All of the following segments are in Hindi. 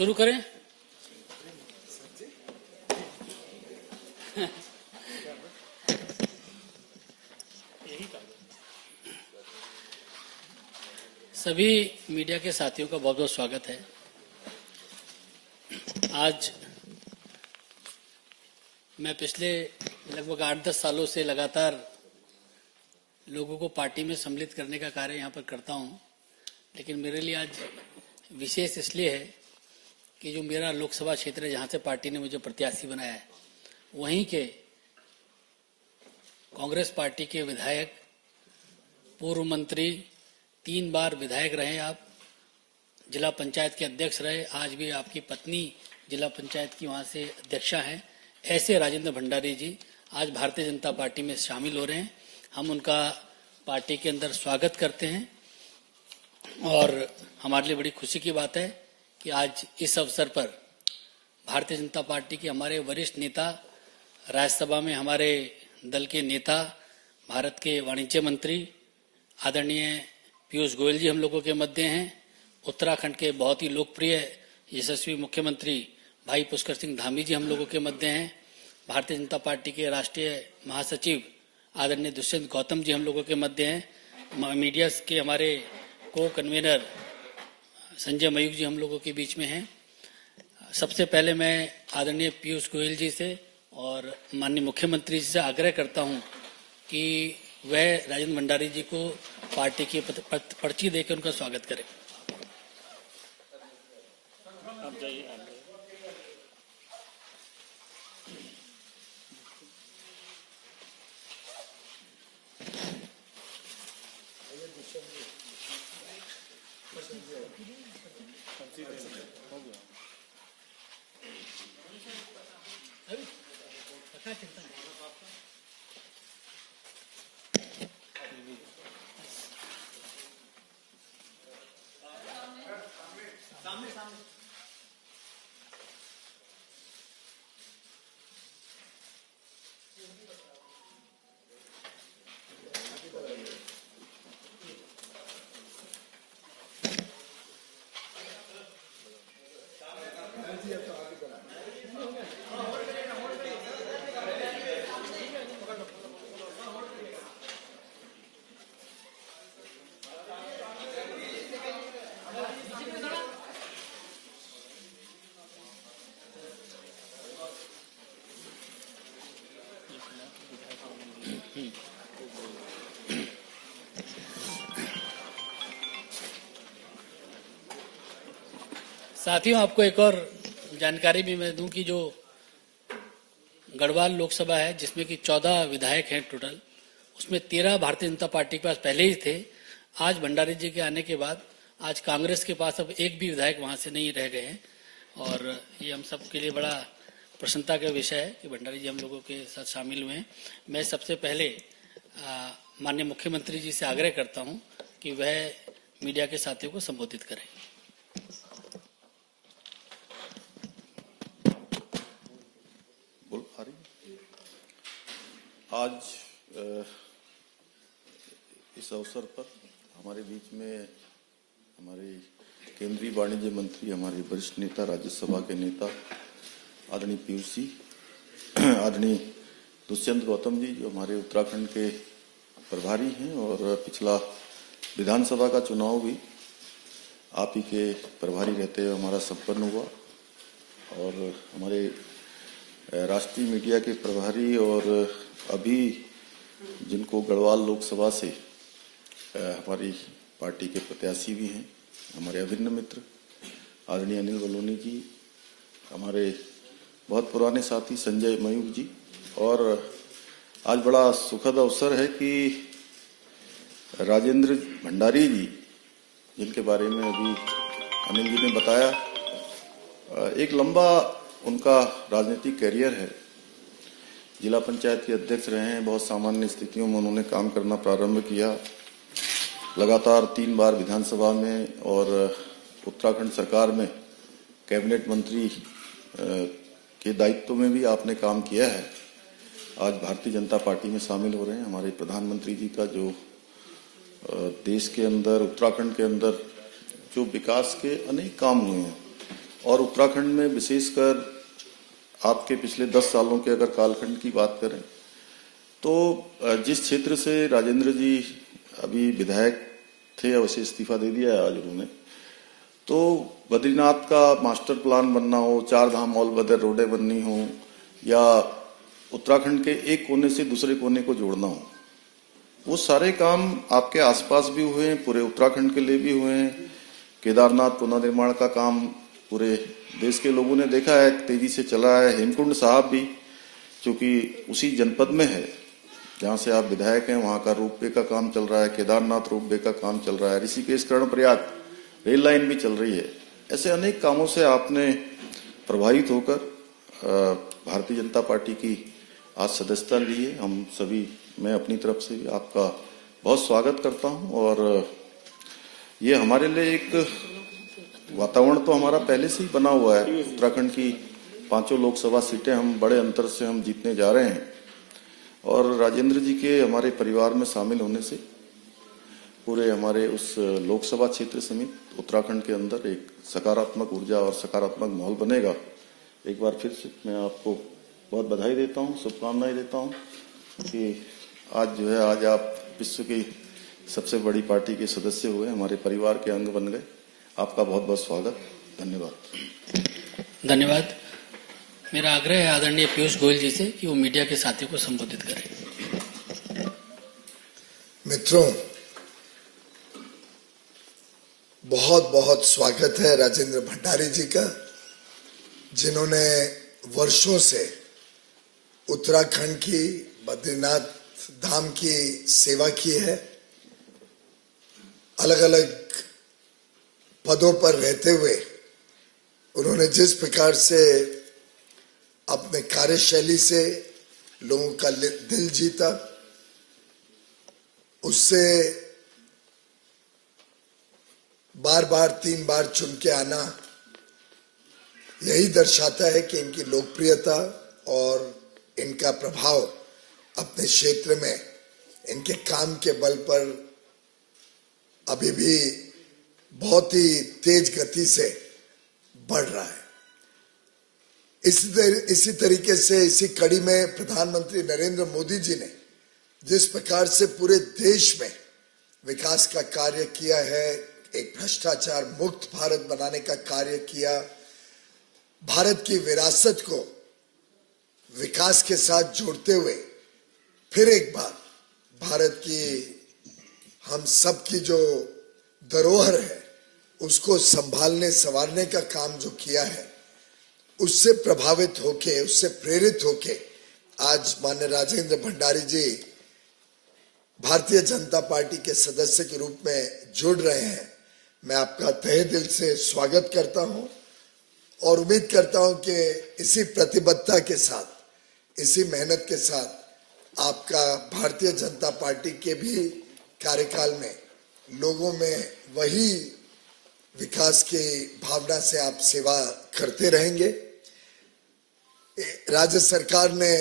शुरू करें। सभी मीडिया के साथियों का बहुत बहुत स्वागत है। आज मैं पिछले लगभग 8-10 सालों से लगातार लोगों को पार्टी में सम्मिलित करने का कार्य यहाँ पर करता हूँ, लेकिन मेरे लिए आज विशेष इसलिए है कि जो मेरा लोकसभा क्षेत्र है, जहाँ से पार्टी ने मुझे प्रत्याशी बनाया है, वहीं के कांग्रेस पार्टी के विधायक, पूर्व मंत्री, 3 बार विधायक रहे आप, जिला पंचायत के अध्यक्ष रहे, आज भी आपकी पत्नी जिला पंचायत की वहाँ से अध्यक्षा हैं, ऐसे राजेंद्र भंडारी जी आज भारतीय जनता पार्टी में शामिल हो रहे हैं। हम उनका पार्टी के अंदर स्वागत करते हैं और हमारे लिए बड़ी खुशी की बात है कि आज इस अवसर पर भारतीय जनता पार्टी के हमारे वरिष्ठ नेता, राज्यसभा में हमारे दल के नेता, भारत के वाणिज्य मंत्री आदरणीय पीयूष गोयल जी हम लोगों के मध्य हैं। उत्तराखंड के बहुत ही लोकप्रिय यशस्वी मुख्यमंत्री भाई पुष्कर सिंह धामी जी हम लोगों के मध्य हैं। भारतीय जनता पार्टी के राष्ट्रीय महासचिव आदरणीय दुष्यंत गौतम जी हम लोगों के मध्य हैं। मीडिया के हमारे को कन्वीनर संजय मयूख जी हम लोगों के बीच में हैं। सबसे पहले मैं आदरणीय पीयूष गोयल जी से और माननीय मुख्यमंत्री जी से आग्रह करता हूं कि वह राजेंद्र भंडारी जी को पार्टी की पर्ची देकर उनका स्वागत करें। साथियों, आपको एक और जानकारी भी मैं दूं कि जो गढ़वाल लोकसभा है, जिसमें कि 14 विधायक हैं टोटल, उसमें 13 भारतीय जनता पार्टी के पास पहले ही थे। आज भंडारी जी के आने के बाद आज कांग्रेस के पास अब एक भी विधायक वहां से नहीं रह गए हैं और ये हम सब के लिए बड़ा प्रसन्नता का विषय है कि भंडारी जी हम लोगों के साथ शामिल हुए हैं। मैं सबसे पहले माननीय मुख्यमंत्री जी से आग्रह करता हूं कि वह मीडिया के साथियों को संबोधित करें। आज इस अवसर पर हमारे बीच में हमारे केंद्रीय वाणिज्य मंत्री, हमारे वरिष्ठ नेता, राज्यसभा के नेता आदरणीय पीयूष जी, आदरणीय दुष्यंत गौतम जी जो हमारे उत्तराखंड के प्रभारी हैं और पिछला विधानसभा का चुनाव भी आप ही के प्रभारी रहते हुए हमारा संपन्न हुआ, और हमारे राष्ट्रीय मीडिया के प्रभारी और अभी जिनको गढ़वाल लोकसभा से हमारी पार्टी के प्रत्याशी भी हैं, हमारे अभिन्न मित्र आदरणीय अनिल बलूनी जी, हमारे बहुत पुराने साथी संजय मयूख जी, और आज बड़ा सुखद अवसर है कि राजेंद्र भंडारी जी, जिनके बारे में अभी अनिल जी ने बताया, एक लंबा उनका राजनीतिक कैरियर है। जिला पंचायत के अध्यक्ष रहे हैं, बहुत सामान्य स्थितियों में उन्होंने काम करना प्रारंभ किया, लगातार 3 बार विधानसभा में और उत्तराखंड सरकार में कैबिनेट मंत्री के दायित्व में भी आपने काम किया है। आज भारतीय जनता पार्टी में शामिल हो रहे हैं। हमारे प्रधानमंत्री जी का जो देश के अंदर, उत्तराखंड के अंदर जो विकास के अनेक काम हुए हैं, और उत्तराखंड में विशेषकर आपके पिछले 10 सालों के अगर कालखंड की बात करें तो जिस क्षेत्र से राजेंद्र जी अभी विधायक थे, अवश्य इस्तीफा दे दिया है आज उन्होंने, तो बद्रीनाथ का मास्टर प्लान बनना हो, 4 धाम ऑल वेदर रोडें बननी हो, या उत्तराखंड के एक कोने से दूसरे कोने को जोड़ना हो, वो सारे काम आपके आसपास भी हुए हैं, पूरे उत्तराखंड के लिए भी हुए हैं। केदारनाथ पुनर्निर्माण का काम पूरे देश के लोगों ने देखा है, तेजी से चला है। हेमकुंड साहब भी, चूंकि उसी जनपद में है जहां से आप विधायक हैं, वहां का रोपवे का काम चल रहा है, केदारनाथ रोपवे का काम चल रहा है, ऋषिकेश कर्णप्रयाग रेल लाइन भी चल रही है। ऐसे अनेक कामों से आपने प्रभावित होकर भारतीय जनता पार्टी की आज सदस्यता ली है। हम सभी, मैं अपनी तरफ से भी आपका बहुत स्वागत करता हूं। और ये हमारे लिए एक वातावरण तो हमारा पहले से ही बना हुआ है। उत्तराखंड की 5 लोकसभा सीटें हम बड़े अंतर से हम जीतने जा रहे हैं, और राजेंद्र जी के हमारे परिवार में शामिल होने से पूरे हमारे उस लोकसभा क्षेत्र समेत उत्तराखंड के अंदर एक सकारात्मक ऊर्जा और सकारात्मक माहौल बनेगा। एक बार फिर से मैं आपको बहुत बधाई देता हूं, शुभकामनाएं देता हूं कि आज जो है, आज आप विश्व की सबसे बड़ी पार्टी के सदस्य हुए, हमारे परिवार के अंग बन गए। आपका बहुत बहुत स्वागत, धन्यवाद। धन्यवाद। मेरा आग्रह है आदरणीय पीयूष गोयल जी से कि वो मीडिया के साथियों को संबोधित करें। मित्रों, बहुत बहुत स्वागत है राजेंद्र भंडारी जी का, जिन्होंने वर्षों से उत्तराखंड की, बद्रीनाथ धाम की सेवा की है। अलग अलग पदों पर रहते हुए उन्होंने जिस प्रकार से अपने कार्यशैली से लोगों का दिल जीता, उससे बार बार 3 बार चुन के आना यही दर्शाता है कि इनकी लोकप्रियता और इनका प्रभाव अपने क्षेत्र में इनके काम के बल पर अभी भी बहुत ही तेज गति से बढ़ रहा है। इसी तरीके से इसी कड़ी में प्रधानमंत्री नरेंद्र मोदी जी ने जिस प्रकार से पूरे देश में विकास का कार्य किया है, एक भ्रष्टाचार मुक्त भारत बनाने का कार्य किया, भारत की विरासत को विकास के साथ जोड़ते हुए फिर एक बार भारत की, हम सब की जो धरोहर है उसको संभालने संवारने का काम जो किया है, उससे प्रभावित होके, उससे प्रेरित होके आज माननीय राजेंद्र भंडारी जी भारतीय जनता पार्टी के सदस्य के रूप में जुड़ रहे हैं। मैं आपका तहे दिल से स्वागत करता हूं और उम्मीद करता हूं कि इसी प्रतिबद्धता के साथ, इसी मेहनत के साथ आपका भारतीय जनता पार्टी के भी कार्यकाल में लोगों में वही विकास की भावना से आप सेवा करते रहेंगे। राज्य सरकार ने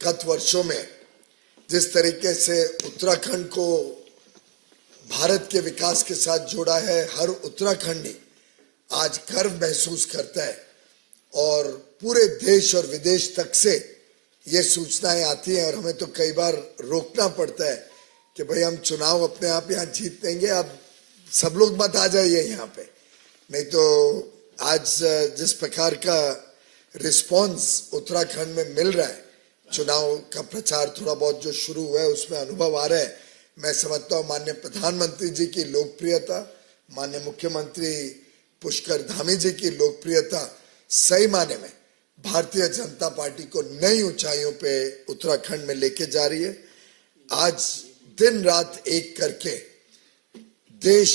गत वर्षों में जिस तरीके से उत्तराखंड को भारत के विकास के साथ जोड़ा है, हर उत्तराखंडी आज गर्व महसूस करता है और पूरे देश और विदेश तक से ये सूचनाएं आती हैं और हमें तो कई बार रोकना पड़ता है कि भाई हम चुनाव अपने आप यहाँ जीत लेंगे, आप सब लोग मत आ जाइए यहाँ पे। नहीं तो आज जिस प्रकार का रिस्पांस उत्तराखंड में मिल रहा है, चुनाव का प्रचार थोड़ा बहुत जो शुरू हुआ है उसमें अनुभव आ रहा है। मैं समझता हूँ माननीय प्रधानमंत्री जी की लोकप्रियता, माननीय मुख्यमंत्री पुष्कर धामी जी की लोकप्रियता सही माने में भारतीय जनता पार्टी को नई ऊंचाइयों पे उत्तराखंड में लेके जा रही है। आज दिन रात एक करके देश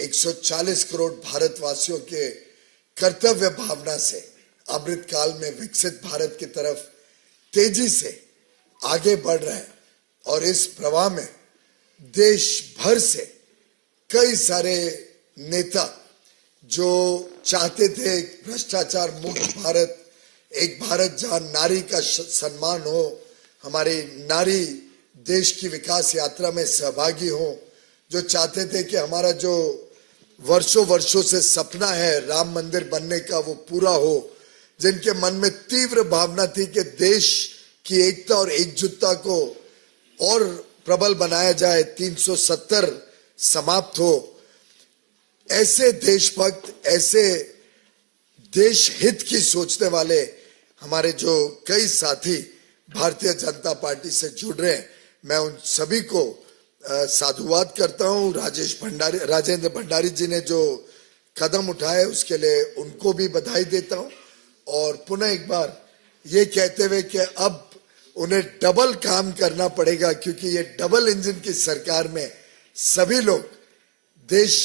140 करोड़ भारतवासियों के कर्तव्य भावना से अमृत काल में विकसित भारत की तरफ तेजी से आगे बढ़ रहे हैं और इस प्रवाह में देश भर से कई सारे नेता जो चाहते थे भ्रष्टाचार मुक्त भारत, एक भारत जहां नारी का सम्मान हो, हमारी नारी देश की विकास यात्रा में सहभागी हो, जो चाहते थे कि हमारा जो वर्षों वर्षों से सपना है राम मंदिर बनने का वो पूरा हो, जिनके मन में तीव्र भावना थी कि देश की एकता और एकजुटता को और प्रबल बनाया जाए, 370 समाप्त हो, ऐसे देशभक्त, ऐसे देश हित की सोचने वाले हमारे जो कई साथी भारतीय जनता पार्टी से जुड़ रहे हैं, मैं उन सभी को साधुवाद करता हूं। राजेंद्र भंडारी जी ने जो कदम उठाए उसके लिए उनको भी बधाई देता हूं, और पुनः एक बार ये कहते हुए कि अब उन्हें डबल काम करना पड़ेगा, क्योंकि ये डबल इंजन की सरकार में सभी लोग देश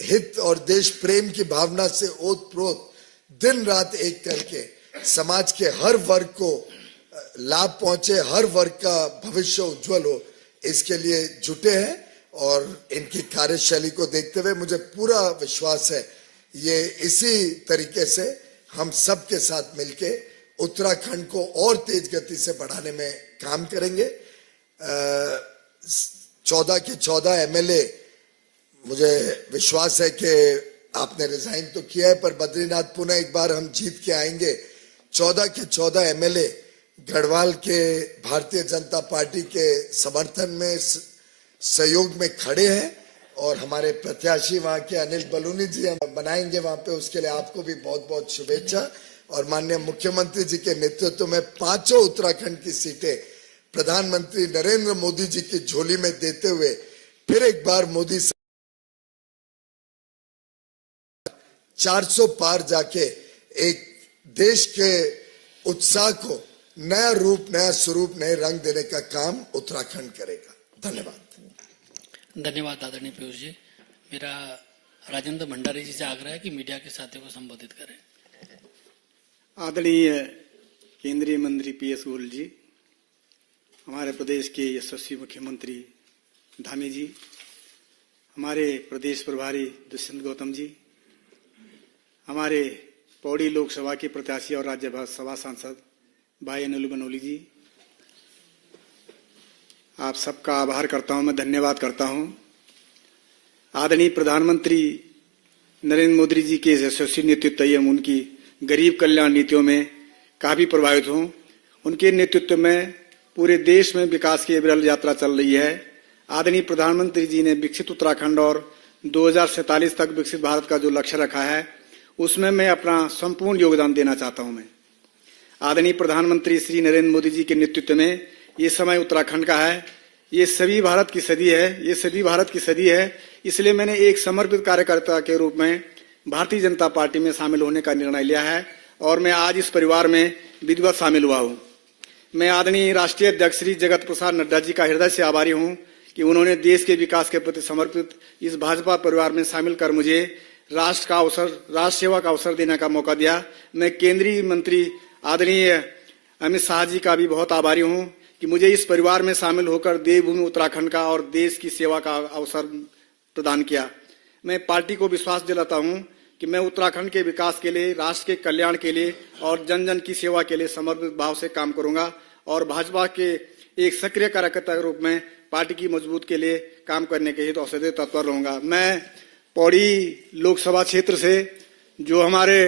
हित और देश प्रेम की भावना से ओतप्रोत दिन रात एक करके समाज के हर वर्ग को लाभ पहुंचे, हर वर्ग का भविष्य उज्जवल हो, इसके लिए जुटे हैं। और इनकी कार्यशैली को देखते हुए मुझे पूरा विश्वास है ये इसी तरीके से हम सब के साथ मिलके उत्तराखंड को और तेज गति से बढ़ाने में काम करेंगे। 14 के 14 एमएलए, मुझे विश्वास है कि आपने रिजाइन तो किया है, पर बद्रीनाथ पुनः एक बार हम जीत के आएंगे। 14 के 14 एमएलए गढ़वाल के भारतीय जनता पार्टी के समर्थन में, सहयोग में खड़े हैं, और हमारे प्रत्याशी वहां के अनिल बलूनी जी हम बनाएंगे वहां पे, उसके लिए आपको भी बहुत बहुत शुभेच्छा। और माननीय मुख्यमंत्री जी के नेतृत्व में 5 उत्तराखंड की सीटें प्रधानमंत्री नरेंद्र मोदी जी की झोली में देते हुए फिर एक बार मोदी 400 पार जाके एक देश के उत्साह को नया रूप, नया स्वरूप, नए रंग देने का काम उत्तराखंड करेगा। धन्यवाद। धन्यवाद आदरणीय पीयूष जी। मेरा राजेंद्र भंडारी जी से आग्रह है कि मीडिया के साथियों को संबोधित करें। आदरणीय केंद्रीय मंत्री पीएस गोयल जी, हमारे प्रदेश के यशस्वी मुख्यमंत्री धामी जी, हमारे प्रदेश प्रभारी दुष्यंत गौतम जी, हमारे पौड़ी लोकसभा के प्रत्याशी और राज्यसभा सांसद भाई अनिल बनोली जी, आप सबका आभार करता हूं, मैं धन्यवाद करता हूं। आदरणीय प्रधानमंत्री नरेंद्र मोदी जी के यशस्वी नेतृत्व एवं उनकी गरीब कल्याण नीतियों में काफी प्रभावित हूं। उनके नेतृत्व में पूरे देश में विकास की अविरल यात्रा चल रही है। आदरणीय प्रधानमंत्री जी ने विकसित उत्तराखंड और 2047 तक विकसित भारत का जो लक्ष्य रखा है, उसमें मैं अपना संपूर्ण योगदान देना चाहता हूं। मैं आदरणीय प्रधानमंत्री श्री नरेंद्र मोदी जी के नेतृत्व में ये समय उत्तराखंड का है, ये सभी भारत की सदी है, ये सभी भारत की सदी है। इसलिए मैंने एक समर्पित कार्यकर्ता के रूप में भारतीय जनता पार्टी में शामिल होने का निर्णय लिया है, और मैं आज इस परिवार में विधिवत शामिल हुआ हूँ। मैं आदरणीय राष्ट्रीय अध्यक्ष श्री जगत प्रसाद नड्डा जी का हृदय से आभारी हूँ कि उन्होंने देश के विकास के प्रति समर्पित इस भाजपा परिवार में शामिल कर मुझे राष्ट्र सेवा का अवसर देने का मौका दिया। मैं केंद्रीय मंत्री आदरणीय अमित शाह जी का भी बहुत आभारी हूँ कि मुझे इस परिवार में शामिल होकर देवभूमि उत्तराखंड का और देश की सेवा का अवसर प्रदान किया। मैं पार्टी को विश्वास दिलाता हूँ कि मैं उत्तराखंड के विकास के लिए, राष्ट्र के कल्याण के लिए और जन जन की सेवा के लिए समर्पित भाव से काम करूंगा, और भाजपा के एक सक्रिय कार्यकर्ता के रूप में पार्टी की मजबूत के लिए काम करने के हेतु सदैव तत्पर रहूंगा। मैं पौड़ी लोकसभा क्षेत्र से जो हमारे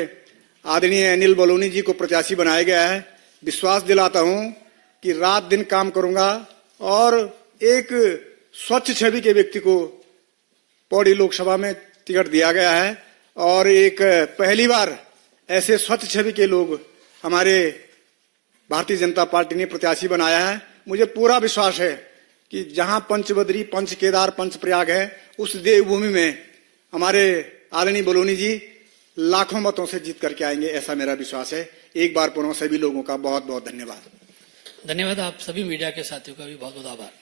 आदरणीय अनिल बलूनी जी को प्रत्याशी बनाया गया है, विश्वास दिलाता हूं कि रात दिन काम करूंगा और एक स्वच्छ छवि के व्यक्ति को पौड़ी लोकसभा में टिकट दिया गया है, और एक पहली बार ऐसे स्वच्छ छवि के लोग हमारे भारतीय जनता पार्टी ने प्रत्याशी बनाया है। मुझे पूरा विश्वास है कि जहां पंचबद्री, पंच केदार, पंच प्रयाग है, उस देवभूमि में हमारे आदरणीय बलूनी जी लाखों मतों से जीत करके आएंगे, ऐसा मेरा विश्वास है। एक बार पुनः सभी लोगों का बहुत बहुत धन्यवाद। धन्यवाद। आप सभी मीडिया के साथियों का भी बहुत बहुत आभार।